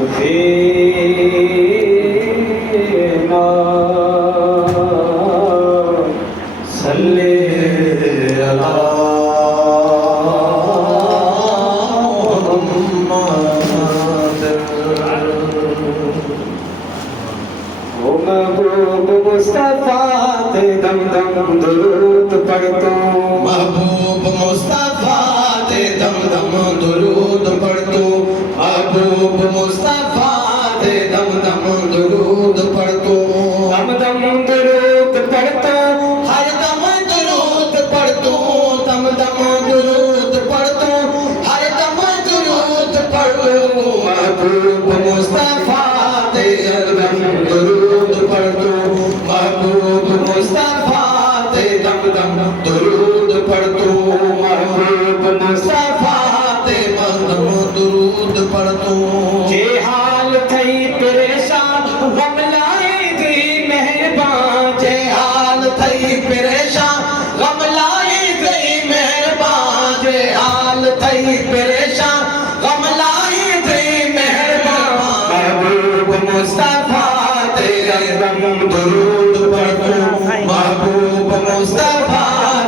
शफीना सल्ले अला मुहम्मद। ओ महबूब मुस्तफा ते दम दम दुरूद पढ़तो, महबूब मुस्तफा ते दम दम दुरूद पढ़तो, महबूब मुस्तफा ते दम दम दुरूद पढ़तो, दम दम दुरूद पढ़तो, हर दम दुरूद पढ़तो, दम दम दुरूद पढ़तो, हर दम दुरूद पढ़तो, महबूब मुस्तफा ते दम दुरूद पढ़तो, महबूब मुस्तफा ते दम दम दुरूद पढ़तो, महबूब मुस्तफा ते दम दम दुरूद पढ़तो। जे हाल थई परेशान गम लाए गई मेहरबान, जे हाल थई परेशान गम लाए गई मेहरबान, जे हाल थई परेशान गम लाए गई मेहरबान, महबूब मुस्तफा ते दम दुरूद पढ़तो, महबूब मुस्तफा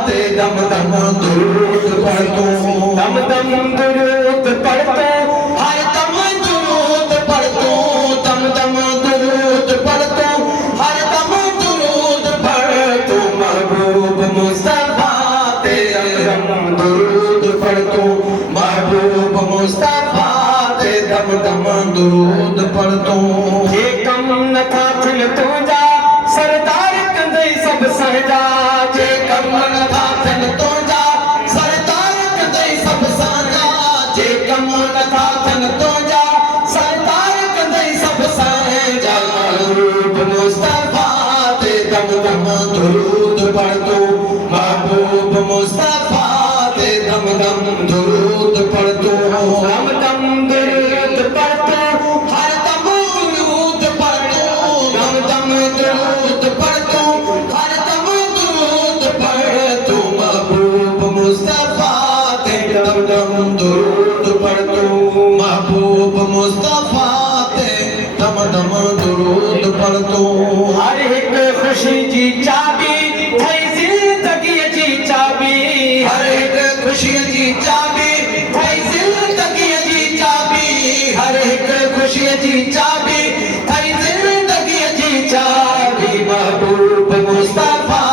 ते दम दम दुरूद पढ़तो, दम दम दुरूद पढ़तो, हर दम दुरूद पढ़तो, दम दम दुरूद पढ़तो, हर दम दुरूद पढ़तो, महबूब मुस्तफा ते दम दुरूद पढ़तो, महबूब मुस्तफा ते दम दम दुरूद पढ़तो। जे कम न था थिन तुंहिंजा सरदार कंदई सभु सहजा, जे कम न था थियनि तुंहिंजा सरदार कंदई सभु साझा, जे कम न था थियनि तुंहिंजा सरदार कंदई सभु साझा, महबूब मुस्तफा ते दम दम दुरूद पढ़तो, महबूब मुस्तफा ते दम दम दुरूद पढ़तो, दम दम दुरूद पढ़तो, हर दम दुरूद पढ़तो, दम दम दुरूद पढ़तो, हर दम दुरूद पढ़तो, महबूब मुस्तफा ते दम दम दुरूद पढ़तो, महबूब मुस्तफा ते दम दम दुरूद पढ़तो। हर हिक खुशी जी चाबी थई ज़िंदगीअ जी चाबी, हर हिक खुशीअ जी चाबी थई ज़िंदगीअ जी चाबी, हर हिक खुशीअ जी चाबी थई ज़िंदगीअ जी चाबी, महबूब मुस्तफा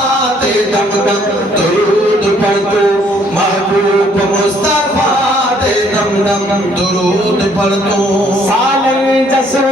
ते दम दम दुरूद पढ़तो, महबूब मुस्तफा ते दम दम दुरूद पढ़तो। सालन जसो